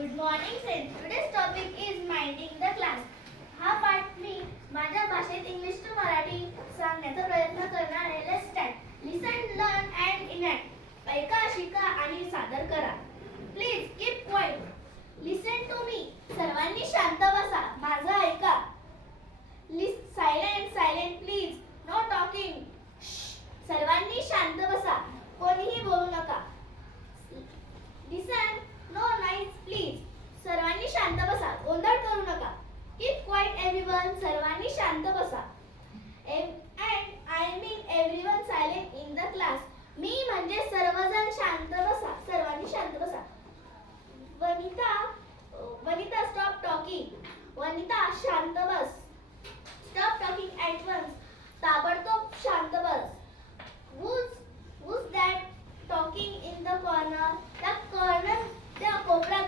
Good morning friends. Today's topic is minding the class. हा पाठ मी माझ्या भाषेत इंग्लिश टू मराठी सांगण्याचा प्रयत्न करणार आहे. Let's start. Listen, learn and enact. ऐका, शिका आणि सादर करा. Please keep quiet. Listen to me. सर्वांनी शांत बसा. माझं ऐका. Silent, silent please. No talking. सर्वांनी शांत बसा. कोणीही बोलू नका. Listen, no noise please. सर्वांनी शांत बसा. गोंधळ करू नका. Keep quiet everyone. सर्वांनी शांत बसा. And I mean everyone silent in the class. मी म्हणजे सर्वजण शांत बसा. सर्वांनी शांत बसा. Vanita stop talking. वनिता शांत बस. Stop talking at once. ताबडतोब शांत बस. Who's that talking in the corner? त्या कोपऱ्यात